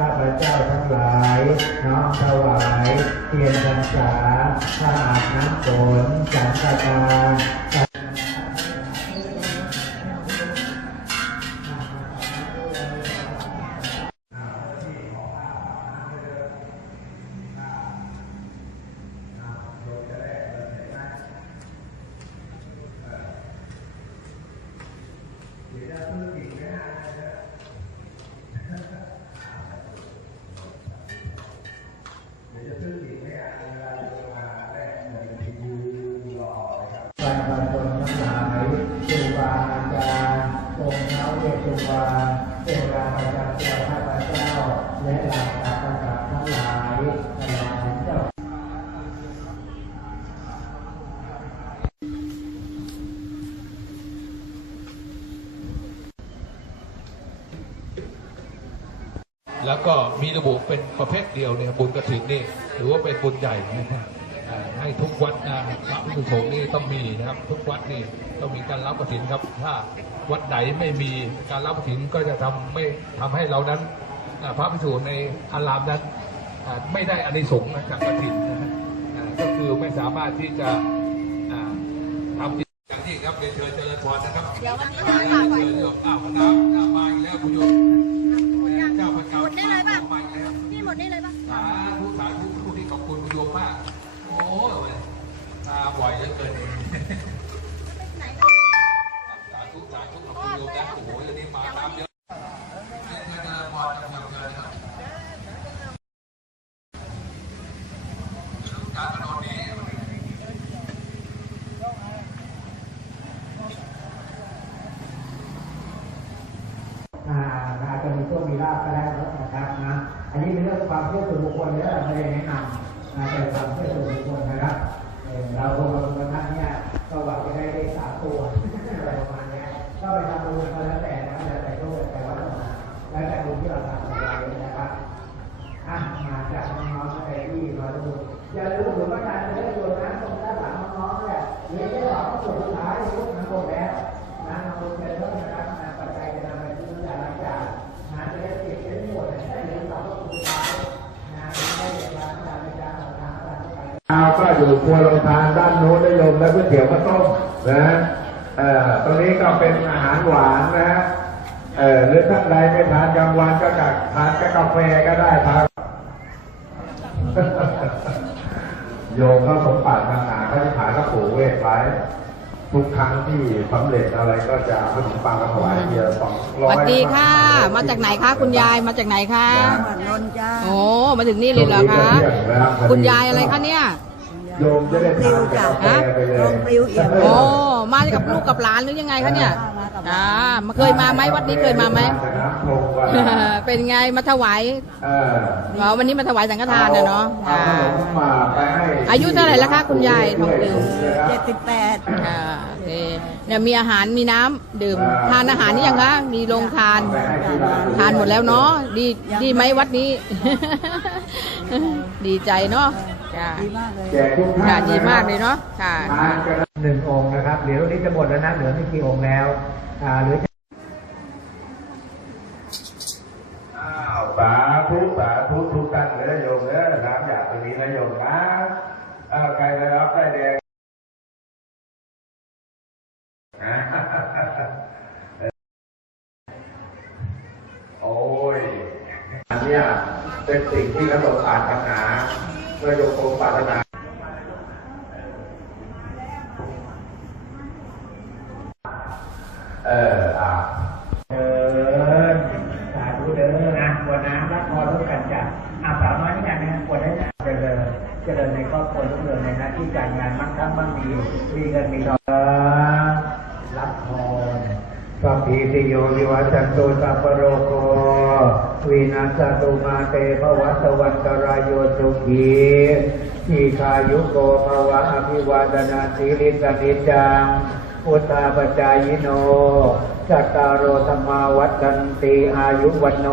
ข้าพเจ้าทั้งหลาย น้อมถวายเทียนพรรษาผ้าอาบน้ำฝนสังฆทาน แล้วก็มีระบุเป็นประเภทเดียวเนี่ยบุญกระถินนี่ถือว่าเป็นบุญใหญ่นะครับให้ทุกวัดนะพระภิกษุสงฆ์นี่ต้องมีนะครับ ทุกวัดนี่ต้องมีการรับกระถินครับ ถ้าวัดไหนไม่มีการรับกระถินก็จะทำไม่ทำให้เรานั้นพระภิกษุในอารามนั้นไม่ได้อานิสงส์จากกระถินนะฮะก็คือไม่สามารถที่จะทำอย่างที่ครับเรียนเชิญเจริญพรนะครับ เหลือเกิน ไหน อาก็อยู่ครัวโรงทานด้านโน้นได้ลมและก๋วยเตี๋ยวข้าวต้มนะเอ่อตรงนี้ก็เป็นอาหารหวานนะฮะเอ่อหรือท่านใดไม่ทานกลางวันก็กักทานกับกาแฟก็ได้ทานโยมเขาสมปัติทางหาเขาจะขายก็ผูกเวทไว้ทุกครั้งที่สำเร็จอะไรก็จะเอาขนมปังมาถวายเดียวสองสร้อยวัสดีค่ะ มาจากไหนคะคุณยายมาจากไหนคะนนจ้าโอ้มาถึงนี่เลยเหรอคะคุณยายอะไรคะเนี่ย โยมจะได้ทานกับกาแฟไปเลยลมปลิวเอี่ยมโอ้มากับลูกกับหลานหรือยังไงคะเนี่ยอ่ามาเคยมาไหมวัดนี้เคยมาไหมเป็นไงมาถวายเอออ๋อวันนี้มาถวายสังฆทานนะเนาะเอาอ่าขนมมาไปให้อายุเท่าไหร่แล้วคะคุณยายทองลืมเจ็ดสิบแปดอ่าโอเคเนี่ยมีอาหารมีน้ำดื่มทานอาหารนี่ยังคะมีโรงทานไปให้ที่ร้าน ทานหมดแล้วเนาะดีดีไหมวัดนี้ ดีใจเนาะ จ้าดีมากเลยแจกทุกท่านค่ะดีมากเลยเนาะค่ะทานกันหนึ่งองค์นะครับเหรียญรุ่นนี้จะหมดแล้วนะเหลือไม่กี่องค์แล้วอ่าเหลืออ้าวสาธุสาธุทุกท่านเลยโยมเด้อน้ำอยากตรงนี้นะโยมนะเออใครได้รับได้แดงโอ้ย อันเนี้ยเป็นสิ่งที่กระโดดปรารถนา เมื่อโยมคงปรารถนาเอออะเออสาธุเด้อนะกวดน้ำรับพรร่วมกันจ้ะอาสาวน้อยนี่กันนะกวดได้นะเจริญเจริญในครอบครัวรุ่งเรืองในหน้าที่การงานมั่งคั่งมั่งมีมีเงินมีทองรับพรสัพพิติโยวิวัชชันตุสัพพะโรโค วินาศตุมาเตภวัตวันตรายโยสุขีทีคายุโกภวะอภิวาดนาสิริสนิจจังอุตตาปจายโนจัตตารโอธรรมาวัฏันติอายุวันโน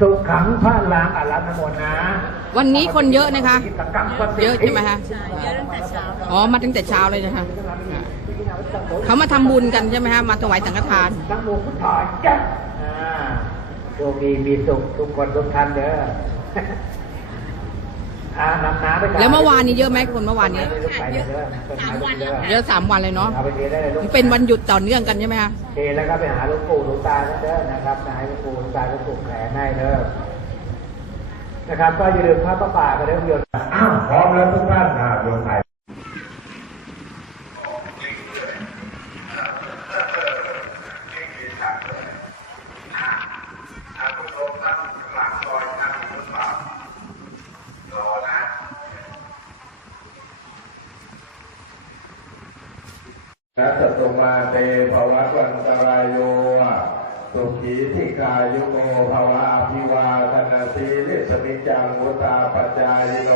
สุขังพระลางอารันโมนะ วันนี้คนเยอะนะคะกิจกรรมก็สิเยอะใช่ไหมคะอ๋อมาตั้งแต่เช้าเลยนะคะอ่าเขามาทำบุญกันใช่ไหมคะมาถวายสังฆทาน โชคดีมีสุขทุกคนทุกท่านเด้ออ่านำน้ำไปก่แล้วเมื่อวานนี้เยอะไหมคนเมื่อวานนี้เยอะสามวันแล้ว เยอะสามวันเลยเนาะ เอาไปเทได้เลยลูมักนเป็นวันหยุดต่อเนื่องกันใช่ไหมคะเทแล้วก็ไปหาหลวงปู่หลวงตาเด้อนะครับนะให้หลวงปู่หลวงตาจะปลูกแผลให้เด้อนะครับ ก็อย่าลืมพระประป่ากันเด้อโยน อ้าวพร้อมแล้วทุกท่านอ่าโยนไข่นั มาเตภวัตวันตรายโยสุขีที่กายุโกภวะอภิวาทนาสีลิสมิจังวุตาปจายโน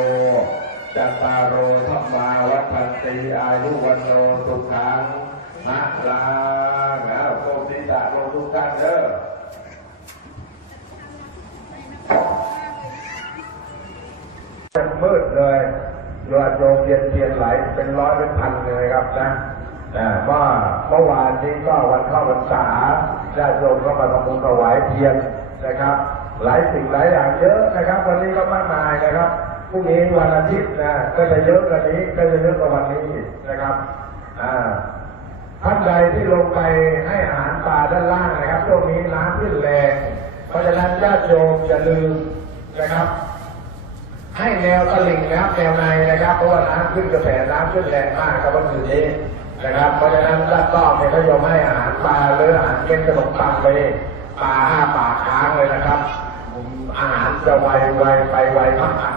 จัตตารโอธรรมาวัฏันติอายุวันโนสุขังมะลานะโกติตาโลทุกท่านเด้อมืดเลยยอดโยมเทียนเทียนไหลเป็นร้อยเป็นพันเลยครับนะ อ่าเมื่อเมื่อวานนี้ก็วันเข้าพรรษาญาติโยมก็มาทำบุญถวายเทียนนะครับ หลายสิ่งหลายอย่างเยอะนะครับ วันนี้ก็มากมายนะครับพรุ่งนี้วันอาทิตย์นะก็จะเยอะกว่านี้ก็จะเยอะกว่าวันนี้นะครับอ่าท่านใดที่ลงไปให้อาหารปลาด้านล่างนะครับช่วงนี้น้ำขึ้นแรงเพราะฉะนั้นญาติโยมอย่าลืมนะครับ ให้แนวตลิ่งนะครับแนวในนะครับเพราะว่าน้ำขึ้นกระแสน้ำขึ้นแรงมากครับเมื่อคืนนี้ นะครับเพราะฉะนั้นด้านนอกเนี่ยเขายอมให้อาหารปลาหรืออาหารเป็นขนมปังไปนี่ปลาห้าปากค้างเลยนะครับอาหารจะไวไวไปไวมาก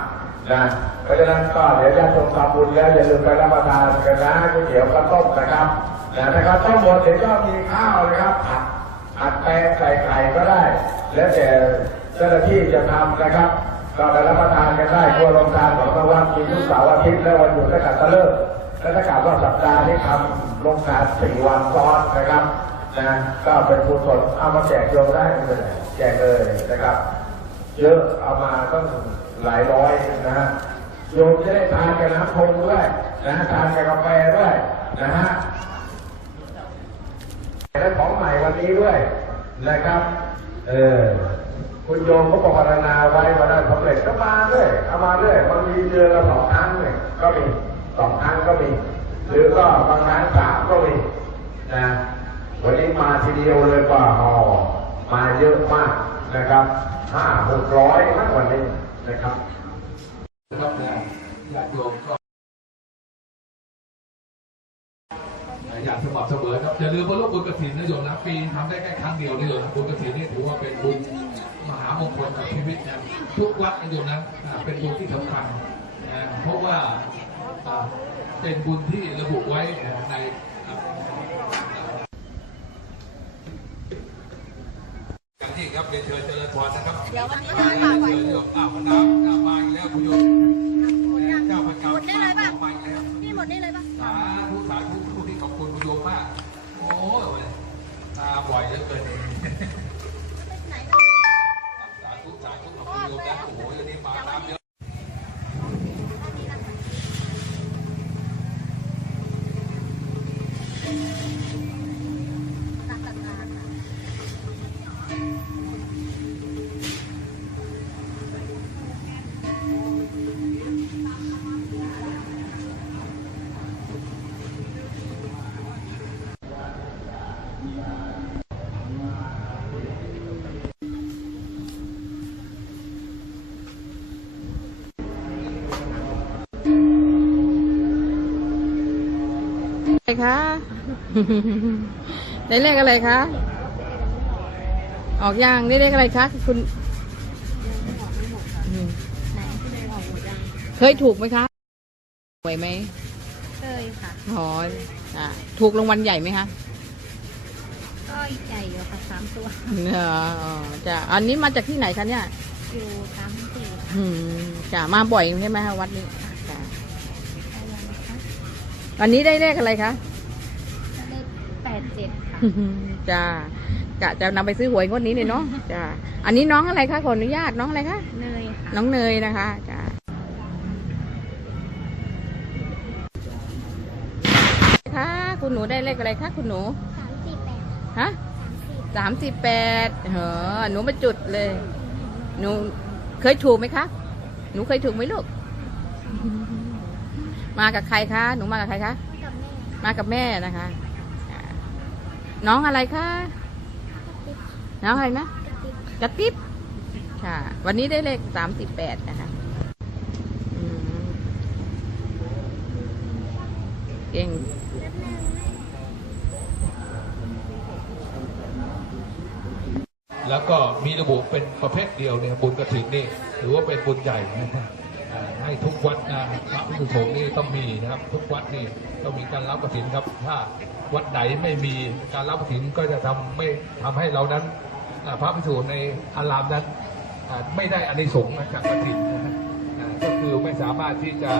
นะเพราะฉะนั้นก็เดี๋ยวญาติโยมทำบุญแล้วอย่าลืมไปรับประทานกันนะก๋วยเตี๋ยวข้าวต้มนะครับนะถ้าข้าวต้มหมดเดี๋ยวก็มีข้าวนะครับผัดผัดแป้งใส่ไข่ก็ได้ แล้วแต่เจ้าหน้าที่จะทำนะครับก็ไปรับประทานกันได้ครัวโรงทานของทางวัดมีทุกเสาร์อาทิตย์และวันหยุดและกัตฤกษ์ และถ้ากล่าวว่าสัปดาห์นี้ทำโรงทานสี่วันซ้อนนะครับนะก็เป็นบุญสนเอามาแจกโยมได้ไม่เป็นไรแจกเลยนะครับ เยอะเอามาต้องหลายร้อยนะฮะโยมจะได้ทานกับน้ำพงด้วยนะทานกับกาแฟด้วยนะฮะและของใหม่วันนี้ด้วยนะครับ เออคุณโยมก็ปรารถนาไว้มาได้สำเร็จก็มาเรื่อยเอามาเรื่อยบางทีเดือนละสองครั้งเนี่ยก็มี สองครั้งก็มี หรือก็บางครั้งสามก็มีนะวันนี้มาทีเดียวเลยป่าหอมาเยอะมากนะครับห้าหกร้อยทั้งวันนี้นะครับครับนะญาติโยมก็อย่างสม่ำเสมอครับอย่าลืมว่าร่วมบุญกระถินนะโยมนะปีทำได้แค่ครั้งเดียวนี่โยมบุญกระถินนี่ถือว่าเป็นบุญมหามงคลกับชีวิตนะทุกวัดนะโยมนะเป็นบุญที่สำคัญนะเพราะว่า เป็นบุญที่ระบุไว้ในอย่างที่ครับเรียนเชิญเจริญพรนะครับเดี๋ยววันนี้มาน้ำแล้ป่าวก่อนเดี๋ยวอ้าวน้ำน้ำมาอีกแล้วคุณโยม คะได้เลขอะไรคะ ออกยังได้เลขอะไรคะคุณอืมเคยถูกไหมคะหวยไหมเคยค่ะอ๋ออะถูกรางวัลใหญ่ไหมคะก็ใหญ่อยู่ค่ะสามตัวเอออ๋อจ้ะอันนี้มาจากที่ไหนคะเนี่ยอยู่สามสี่อืมจ้ะมาบ่อยใช่ไหมคะวัดนี้จ้ะ อะไรนะคะ วันนี้ได้เลขอะไรคะเลขแปดเจ็ดค่ะจ้ะกะจะนำไปซื้อหวยงวดนี้เลยเนาะจ้ะอันนี้น้องอะไรคะขออนุญาตน้องอะไรคะเนยค่ะน้องเนยนะคะจ้ะคะคุณหนูได้เลขอะไรคะคุณหนูสามสี่แปดฮะสามสี่แปสามสิบแปดเออหนูมาจุดเลย หนูเคยถูกไหมคะ หนูเคยถูกไหมลูก มากับใครคะ หนูมากับใครคะกับแม่มากับแม่นะคะ น้องอะไรคะ น้องอะไรนะกระติบค่ะ วันนี้ได้เลขสามสิบแปดนะคะเก่งแล้วก็มีระบุเป็นประเภทเดียวเนี่ยบุญกระถิ่นนี่ถือว่าเป็นบุญใหญ่นะครับ ให้ทุกวัดนะพระพิสุสงฆ์นี่ต้องมีนะครับ ทุกวัดนี่ต้องมีการรับกระถินครับ ถ้าวัดไหนไม่มีการรับกระถินก็จะทำไม่ทำให้เรานั้นพระพิสุในอารามนั้นไม่ได้อานิสงส์จากกระถินนะก็คือไม่สามารถที่จะ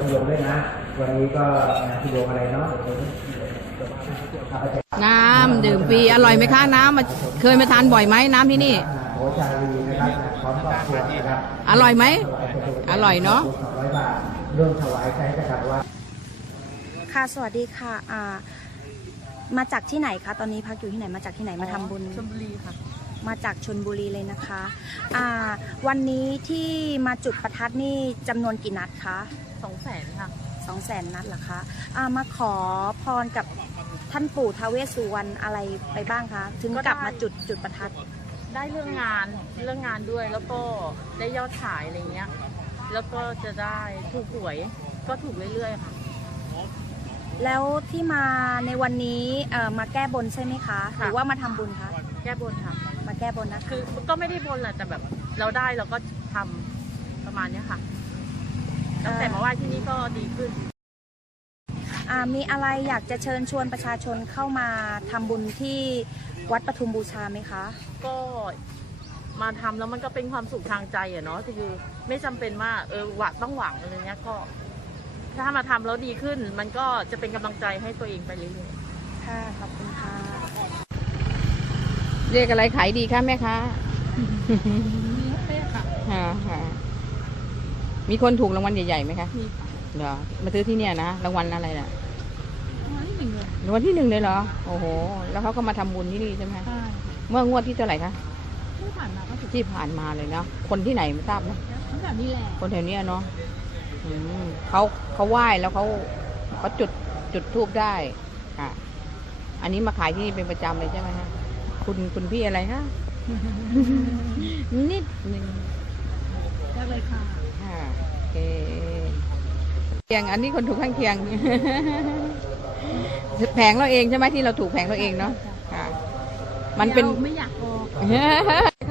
คุณโยมด้วยนะ วันนี้ก็คุณโยมอะไรเนาะเดี๋ยวเอาไปน้ำดื่มฟรีอร่อยไหมคะน้ำมาเคยมาทานบ่อยไหมน้ำที่นี่โหชาลีนะครับพร้อมครอบครัวนะครับอร่อยไหมอร่อยเนาะสองร้อยบาทร่วมถวายใช้กษัตริย์ว่าค่ะสวัสดีค่ะอ่ามาจากที่ไหนคะตอนนี้พักอยู่ที่ไหนมาจากที่ไหนมาทำบุญชลบุรีค่ะมาจากชนบุรีเลยนะคะอ่าวันนี้ที่มาจุดประทัดนี่จำนวนกี่นัดคะส องแสนค่ะสองแสนนัดเหรอคะอ่ามาขอพรกับท่านปู่ทาวเวสสุวรรณอะไรไปบ้างคะ ถึงก็ได้กลับมาจุดจุดประทัด ได้เรื่องงานเรื่องงานด้วยแล้วก็ได้ยอดขายอะไรเงี้ย แล้วก็จะได้ถูกหวยก็ถูกเรื่อยๆค่ะ แล้วที่มาในวันนี้เอ่อมาแก้บนใช่ไหมคะ หค่ะ รือว่ามาทำบุญคะ แก้บนค่ะ มาแก้บนนะคะ คือก็ไม่ได้บนแหละแต่แบบ เราได้เราก็ทำประมาณเนี้ยค่ะ ตั้งแต่มาไหว้ที่นี่ก็ดีขึ้น อ่ามีอะไรอยากจะเชิญชวนประชาชนเข้ามาทำบุญที่วัดปทุมบูชาไหมคะ ก็มาทำแล้วมันก็เป็นความสุขทางใจอะเนาะคือ ไม่จำเป็นว่าเออหวังต้องหวังอะไรเงี้ยก็ ถ้ามาทำแล้วดีขึ้น มันก็จะเป็นกำลังใจให้ตัวเองไปเรื่อยๆ ค่ะ ขอบคุณค่ะ เรียกอะไรขายดีคะแม่ค้า ค่ะค่ะ มีคนถูกรางวัลใหญ่ๆไหมคะมีเหรอมาซื้อที่เนี่ยนะรางวัลอะไรน่ะรางวัลที่หนึ่งเลยเหรอโอ้โห แล้วเขาก็มาทำบุญที่นี่ใช่ไหมคะเมื่องวดที่เท่าไหร่คะที่ผ่านมาก็ถูกที่ผ่านมาเลยเนาะคนที่ไหนไม่ทราบนะตั้งแต่นี้แหละคนแถวเนี้ยเนาะอืมเขาเขาไหว้แล้วเขาเขาจุดจุดทูบได้ค่ะ อันนี้มาขายที่นี่เป็นประจำเลยใช่ไหมคะคุณคุณพี่อะไรคะนิดหนึ่ง ได้เลยค่ะค่ะโอ เคเคียงอันนี้คนถูกข้างเคียง แผงเราเองใช่ไหมที่เราถูกแผงเราเองเนาะค่ะ มันเป็นราไม่อยากออก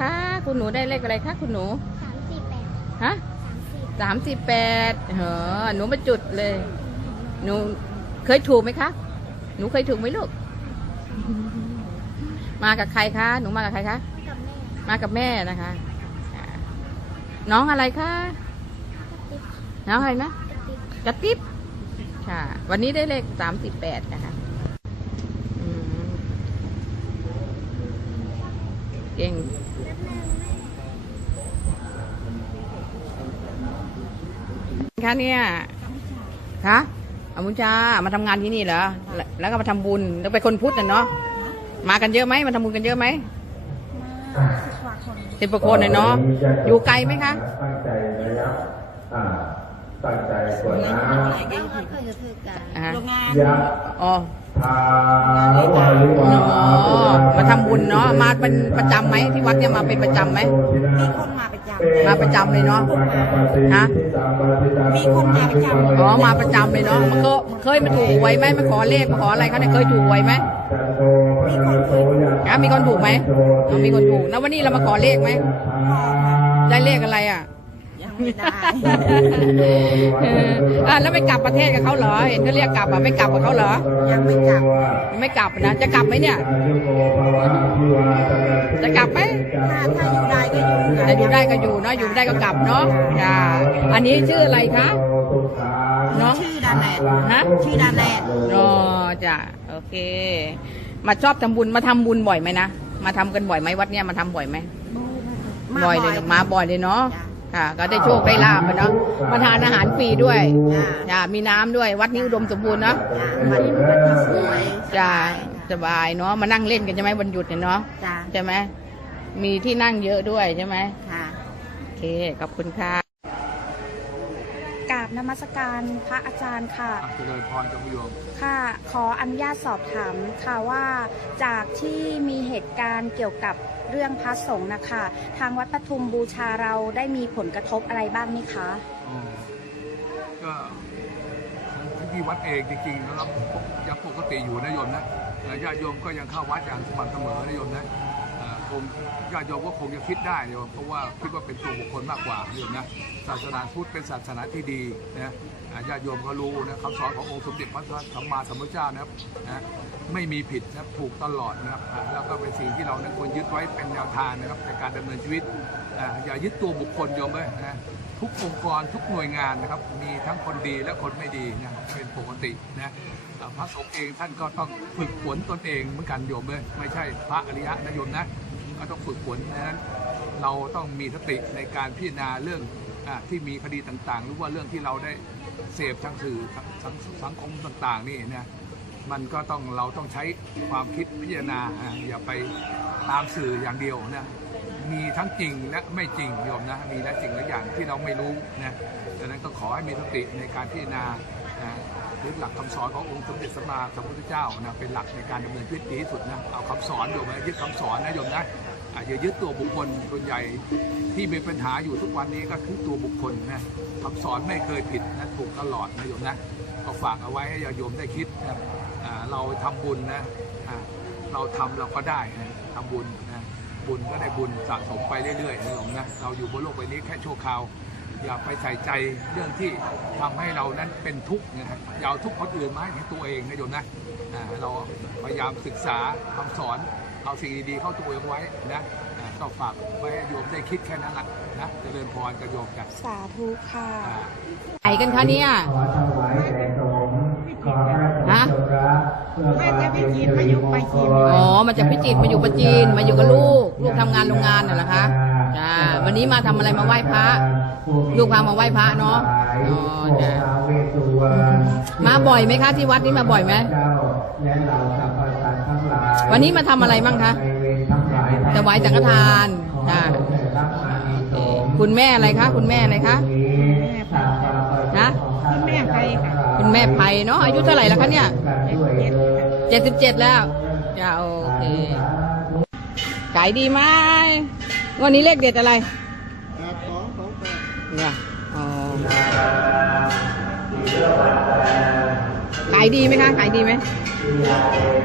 ค่ะคุณหนูได้เลขอะไรคะคุณหนูสามสี่แปดฮะสามสี่สามสิบแปดเหรอหนูมาจุดเลย หนูเคยถูกไหมคะ หนูเคยถูกไหมลูก มากับใครคะ หนูมากับใครคะกับแม่มากับแม่นะคะอ่าน้องอะไรคะ น้องอะไรนะกระติบค่ะ วันนี้ได้เลขสามสิบแปดนะคะอืมเก่งคะเนี่ยคะอามุญชามาทำงานที่นี่เหรอ แล้วแล้วก็มาทำบุญ แล้วเป็นคนพุทธน่ะเนาะ มากันเยอะไหม มาทำบุญกันเยอะไหมมาสิบกว่าคนสิบกว่าคนเลยเนาะ อยู่ไกลไหมคะตั้งใจนะครับอ่าตั้งใจ กวดน้ก็เคยกระทืบกันอ่าำยะอ๋อทาวาลิวาอ๋อมาทำบุญเนาะ มาเป็นประจำไหมที่วัดเนี่ยมาเป็นประจำไหมมีคนมาประจำมาประจำเลยเนาะฮะมีคนมาประจำอ๋อ มาประจำเลยเนาะ มันก็เคยมาถูกหวยไหมมาขอเลขมาขออะไรเขาเนี่ยเคยถูกหวยไหมอะมีคนถูกไหมอ๋อมีคนถูก แล้ววันนี้เรามาขอเลขไหม ได้เลขอะไรอะยัง ไม่ได้เอออะแล้วไม่กลับประเทศกับเขาเหรอ เห็นเขาเรียกกลับอะไม่กลับกับเขาเหรอ ยังไม่กลับยังไม่กลับนะจะกลับไหมเนี่ย จะกลับไหมถ้าถ้าอยู่ได้ก็อยู่แต่อยู่ได้ก็อยู่เนาะอยู่ไม่ได้ก็กลับเนาะจ้าอันนี้ชื่ออะไรคะน้องชื่อดาแลนฮะชื่อดาแลนอ๋อจ้ะโอเค มาชอบทำบุญมาทำบุญบ่อยไหมนะมาทำกันบ่อยไหมวัดเนี้ยมาทำบ่อยไหมบ่อยเลยเนอะมาบ่อยเลยเนาะ ค่ะก็ได้โชคได้ลาบไปเนาะมาทานอาหารฟรีด้วยจ้ะจ้ามีน้ำด้วยวัดนี้อุดมสมบูรณ์เนาะจ้ะวันนี้มันก็สวยจ้าสบายเนาะมานั่งเล่นกันใช่ไหมวันหยุดเนี่ยเนาะจ้าใช่ไหมมีที่นั่งเยอะด้วยใช่ไหมค่ะโอเคขอบคุณค่ะกราบนมัสการพระอาจารย์ค่ะเจริญพรจงโยมค่ะ ขออนุญาตสอบถามค่ะว่าจากที่มีเหตุการณ์เกี่ยวกับ เรื่องพระสงฆ์นะคะ ทางวัดปทุมบูชาเราได้มีผลกระทบอะไรบ้างไหมคะ อ๋อก็ที่วัดเองจริงๆแล้วยังปกติอยู่นะโยมนะญาติโยมก็ยังเข้าวัดอย่างสม่ำเสมอนะโยมนะ คงญาติโยมก็คงจะคิดได้โยมเพราะว่าคิดว่าเป็นตัวบุคคลมากกว่าโยมนะศาสนาพุทธเป็นศาสนาที่ดีนะญาติโยมก็รู้นะคำสอนขององค์สมเด็จพระสัมมาสัมพุทธเจ้านะครับนะไม่มีผิดนะถูกตลอดนะครับแล้วก็เป็นสิ่งที่เรานั้นควรยึดไว้เป็นแนวทางนะครับในการดำเนินชีวิตอ่าอย่ายึดตัวบุคคลโยมเลยนะทุกองค์กรทุกหน่วยงานนะครับมีทั้งคนดีและคนไม่ดีนะเป็นปกตินะพระสงฆ์เองท่านก็ต้องฝึกฝนตนเองเหมือนกันโยมเลยไม่ใช่พระอริยะนะโยมนะ ก็ต้องฝึกฝนดังนั้นเราต้องมีสติในการพิจารณาเรื่องอที่มีคดีต่างๆ หรือว่าเรื่องที่เราได้เสพทางสื่อสังสังคมต่างๆ นี่นะมันก็ต้องเราต้องใช้ความคิดพิจารณาอ่าอย่าไปตามสื่ออย่างเดียวนะมีทั้งจริงและไม่จริงโยมนะมีและจริงและอย่างที่เราไม่รู้นะดังนั้นก็ขอให้มีสติในการพิจารณา นะยึดหลักคำสอนขององค์สมเด็จสัมมาสัมพุทธเจ้านะเป็นหลักในการดำเนินชีวิตดีที่สุดนะเอาคำสอนโยมนะยึดคำสอนนะโยมนะอาจจะยึดตัวบุคคลส่วนใหญ่ที่มีปัญหาอยู่ทุกวันนี้ก็คือตัวบุคคลนะคำสอนไม่เคยผิดนะถูกตลอดนะโยมนะก็ฝากเอาไว้ให้โยมได้คิดนะเราทำบุญนะเราทำเราก็ได้นะทำบุญนะบุญก็ได้บุญสะสมไปเรื่อยๆนะผมนะเราอยู่บนโลกใบนี้แค่ชั่วคราว อย่าไปใส่ใจเรื่องที่ทำให้เรานั้นเป็นทุกข์นะครับอย่าเอาทุกข์คนอื่นมาให้ตัวเองนะโยมนะอ่าเราพยายามศึกษาคำสอนเอาสิ่งดีๆเข้าตัวเองไว้นะอ่าก็ฝากไว้ให้โยมได้คิดแค่นั้นแหละนะเจริญพรกับโยมกันสาธุค่ะอ่าไหนกันคะเนี่ยขอถวายแด่สงฆ์ขอพระสงฆ์ฮะจงรับเพื่อความเป็นสิริมงคลอ๋อมาจากพิจิตรมาอยู่ประจีนมาอยู่กับลูก ลูกทำงานโรงงานน่ะเหรอคะจ้าวันนี้มาทำอะไรมาไหว้พระ ลูกพามาไหว้พระเนาะอ๋อจ้ะมาบ่อยไหมคะที่วัดนี้มาบ่อยไหมวันนี้มาทำอะไรบ้างคะถวายสังฆทานจ้ะคุณแม่อะไรคะ คุณแม่อะไรคะนะคุณแม่ใครค่ะคุณแม่ไพเนาะอายุเท่าไหร่แล้วคะเนี่ยเจ็ดสิบเจ็ดแล้วจ้าโอเคขายดีไหมวันนี้เลขเด็ดอะไร เนี่ยขายดีไหมคะ ขายดีไหม